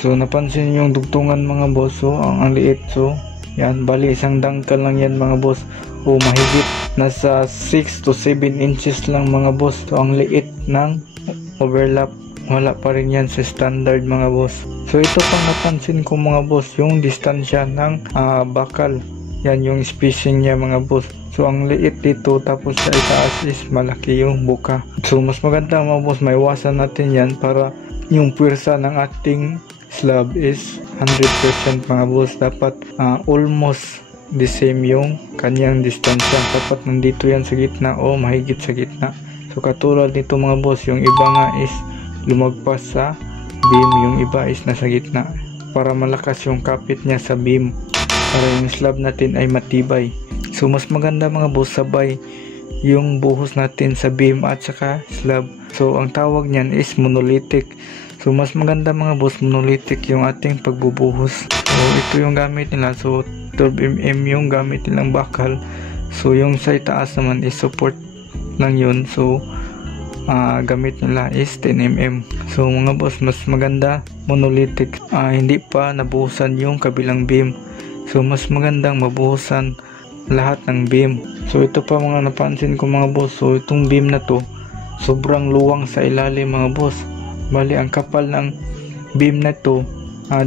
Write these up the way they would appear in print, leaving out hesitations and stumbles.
So napansin yung dugtungan mga boss, so ang liit. So yan, bali isang dangkal lang yan mga boss, o mahigit nasa 6 to 7 inches lang mga boss. So ang liit ng overlap, wala pa rin yan sa standard mga boss. So ito pang napansin ko mga boss, yung distansya ng bakal, yan yung spacing niya mga boss. So ang liit dito, tapos sa itaas is malaki yung buka. So mas maganda mga boss, maiwasan natin yan para yung puwersa ng ating slab is 100% mga boss. Dapat almost the same yung kanyang distansya. Dapat nandito yan sa gitna o mahigit sa gitna. So katulad nito mga boss, yung iba nga is lumagpas sa beam, yung iba is nasa gitna, para malakas yung kapit niya sa beam, para yung slab natin ay matibay. So mas maganda mga boss, sabay yung buhos natin sa beam at saka slab. So ang tawag niyan is monolithic. So mas maganda mga boss, monolithic yung ating pagbubuhos. So ito yung gamit nila. So 12mm yung gamit nilang bakal. So yung sa itaas naman is support lang yun. So gamit nila is 10mm. So mga boss, mas maganda monolithic. Hindi pa nabuhusan yung kabilang beam. So mas magandang mabuhusan lahat ng beam. So ito pa mga napansin ko mga boss. So itong beam na to, sobrang luwang sa ilalim mga boss. Bali ang kapal ng beam na to,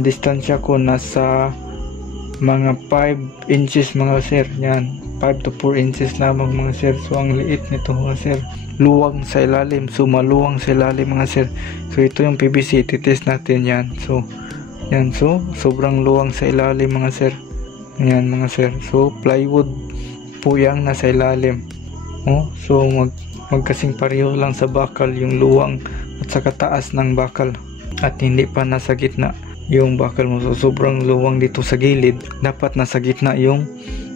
distansya ko nasa mga 5 inches mga sir. Yan, 5 to 4 inches lamang mga sir. So ang liit nito mga sir, luwang sa ilalim. So maluwang sa ilalim mga sir. So ito yung PVC, titest natin yan. So yan, so sobrang luwang sa ilalim mga sir. Yan mga sir. So plywood po yang nasa ilalim. So magkasing pareho lang sa bakal yung luwang at saka taas ng bakal, at hindi pa nasa gitna yung bakal mo. So sobrang luwang dito sa gilid, dapat nasa gitna yung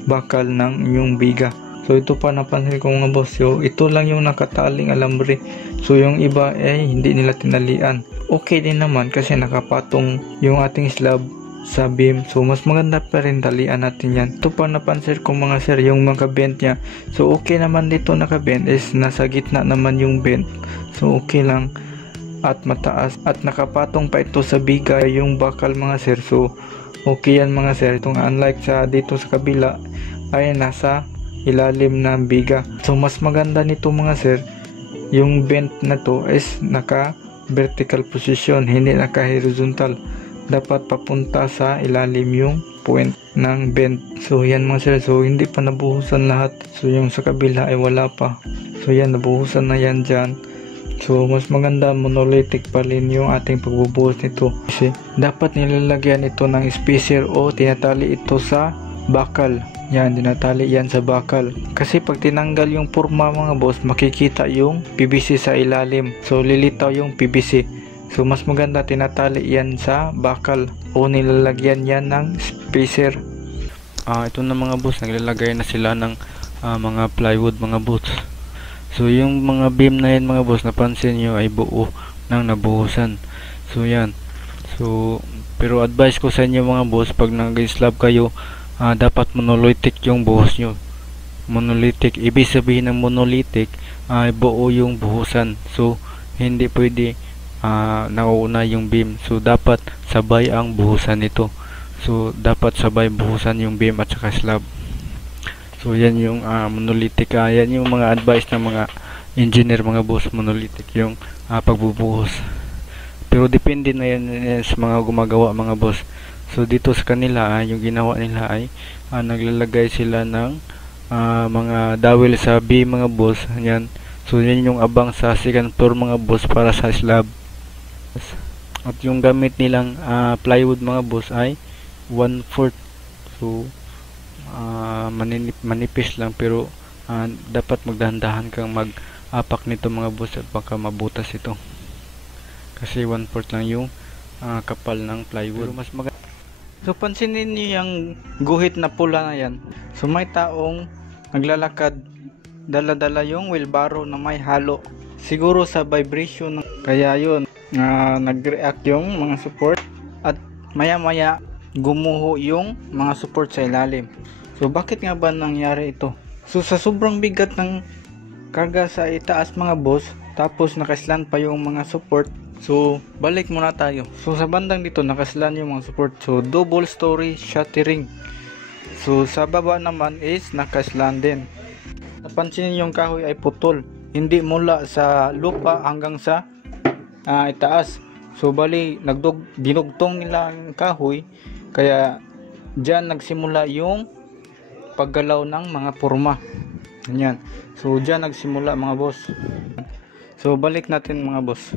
bakal ng yung biga. So ito pa napansin ko mga boss, so ito lang yung nakataling alambre. So yung iba ay hindi nila tinalian. Okay din naman kasi nakapatong yung ating slab sa beam. So mas maganda pa rin talian natin yan. Ito pa napansin ko mga sir, yung mga bend nya. So okay naman dito nakabend, is nasa gitna naman yung bend. So okay lang at mataas, at nakapatong pa ito sa biga yung bakal mga sir. So okay yan mga sir. Itong unlike sa dito sa kabila ay nasa ilalim ng biga. So mas maganda nito mga sir, yung bend na to is naka vertical position, hindi naka horizontal. Dapat papunta sa ilalim yung point ng bend. So yan mga sir. So hindi pa nabuhusan lahat. So yung sa kabila ay wala pa. So yan, nabuhusan na yan dyan. So mas maganda monolithic pa rin yung ating pagbubuhos nito, kasi dapat nilalagyan ito ng spacer o tinatali ito sa bakal. Yan, tinatali yan sa bakal, kasi pag tinanggal yung forma mga boss, makikita yung PVC sa ilalim. So lilitaw yung PVC. So mas maganda tinatali yan sa bakal o nilalagyan yan ng spacer. Ito na mga boss, naglalagay na sila ng mga plywood mga boss. So yung mga beam na yan mga boss, napansin nyo ay buo nang nabuhusan. So yan. So pero advice ko sa inyo mga boss, pag nag-slab kayo, dapat monolithic yung buhos nyo. Monolithic, ibig sabihin ng monolithic ay buo yung buhusan. So hindi pwede nauna yung beam. So dapat sabay ang buhusan nito. So dapat sabay buhusan yung beam at saka slab. So yan yung monolithic. Yan yung mga advice ng mga engineer mga boss, monolithic yung pagbubuhos. Pero depende na yan sa mga gumagawa mga boss. So dito sa kanila, yung ginawa nila ay naglalagay sila ng mga dowel sa beam mga boss. Yan. So yan yung abang sa second floor mga boss para sa slab. At yung gamit nilang plywood mga boss ay 1/4. So manipis lang, pero dapat magdahan-dahan kang mag-apak nito mga boss, at baka mabutas ito kasi 1/4 lang yung kapal ng plywood. Mas maganda. So pansinin niyo yung guhit na pula na yan. So may taong naglalakad, dala-dala yung wheelbarrow na may halo, siguro sa vibration, kaya yun nag-react yung mga support, at maya-maya gumuho yung mga support sa ilalim. So bakit nga ba nangyari ito? So sa sobrang bigat ng karga sa itaas mga boss, tapos nakaslant pa yung mga support, So, balik muna tayo. So, sa bandang dito, nakaslan yung mga support. So, double story shattering. So, sa baba naman is nakaslan din. Napansin yung kahoy ay putol. Hindi mula sa lupa hanggang sa itaas. So, bali, dinugtong nila ang kahoy. Kaya, dyan nagsimula yung paggalaw ng mga porma. Ganyan. So, dyan nagsimula mga boss. So, balik natin mga boss.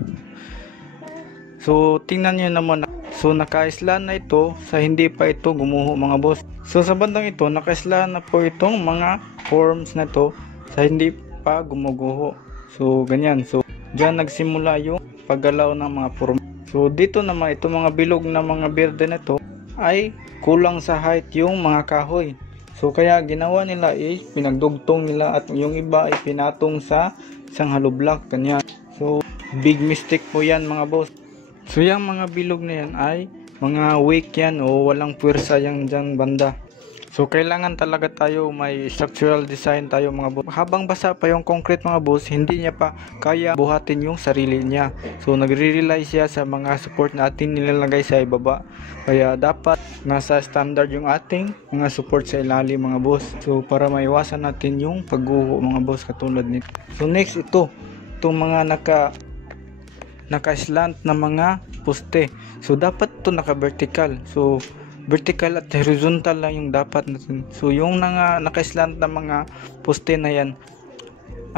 So, tingnan nyo naman. So, naka-islan na ito sa hindi pa ito gumuho mga boss. So, sa bandang ito, naka-islan na po itong mga forms na ito sa hindi pa gumuguho. So, ganyan. So, dyan nagsimula yung paggalaw ng mga forma. So, dito naman, itong mga bilog na mga berde na ito ay kulang sa height yung mga kahoy. So, kaya ginawa nila is pinagdugtong nila at yung iba ay pinatong sa isang hollow block. Ganyan. So, big mistake po yan mga boss. So, yung mga bilog na yan ay mga weak yan o walang puwersa yan dyan banda. So, kailangan talaga tayo may structural design tayo mga boss. Habang basa pa yung concrete mga boss, hindi niya pa kaya buhatin yung sarili niya. So, nagre-rely siya sa mga support na ating nilalagay sa ibaba. Kaya dapat nasa standard yung ating mga support sa ilalim mga boss. So, para maiwasan natin yung pagguho mga boss katulad nito. So, next itong mga naka-slant na mga poste. So, dapat ito naka-vertical. So, vertical at horizontal lang yung dapat natin. So, yung naka-slant na mga poste na yan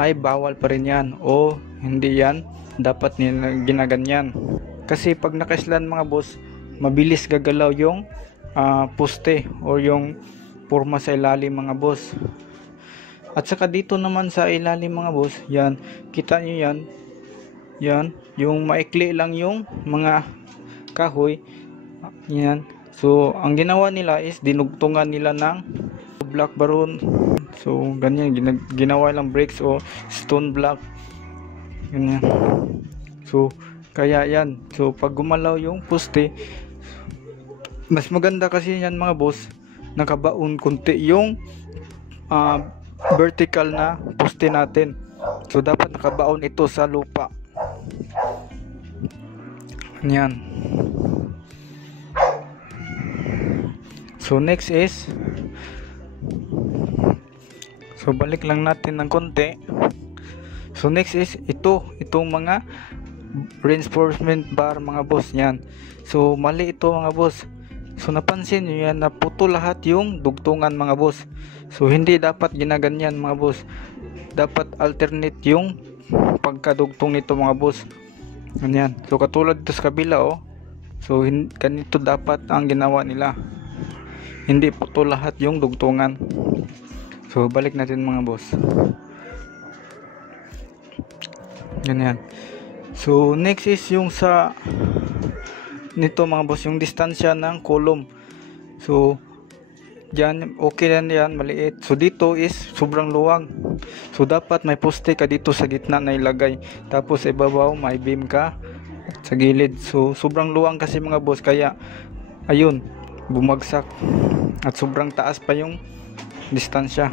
ay bawal pa rin yan o hindi yan dapat nila ginaganyan. Kasi pag naka-slant mga boss, mabilis gagalaw yung poste o yung forma sa ilalim mga boss. At saka dito naman sa ilalim mga boss, yan, kita nyo yan. Yan, yung maikli lang yung mga kahoy. Yan. So, ang ginawa nila is dinugtungan nila ng block baron. So, ganyan, ginawa lang bricks o stone block. Ganyan. So, kaya yan. So, pag gumalaw yung poste, mas maganda kasi yan mga boss, nakabaon kunti yung vertical na poste natin. So, dapat nakabaon ito sa lupa. Yan. So next is, so balik lang natin ng konti. So next is itong mga reinforcement bar mga boss. Yan. So mali ito mga boss. So napansin nyo yan na puto lahat yung dugtungan mga boss. So hindi dapat ginaganyan mga boss. Dapat alternate yung pagkadugtong nito mga boss. Ganyan. So katulad dito sa kabila oh. So ganito dapat ang ginawa nila. Hindi puto lahat yung dugtungan. So balik natin mga boss. Ganyan. So next is yung sa nito mga boss, yung distansya ng column. So diyan okay lang yan, maliit. So dito is sobrang luwag. So dapat may poste ka dito sa gitna na ilagay. Tapos ibabaw may beam ka sa gilid. So sobrang luwag kasi mga boss, kaya ayun, bumagsak. At sobrang taas pa yung distansya.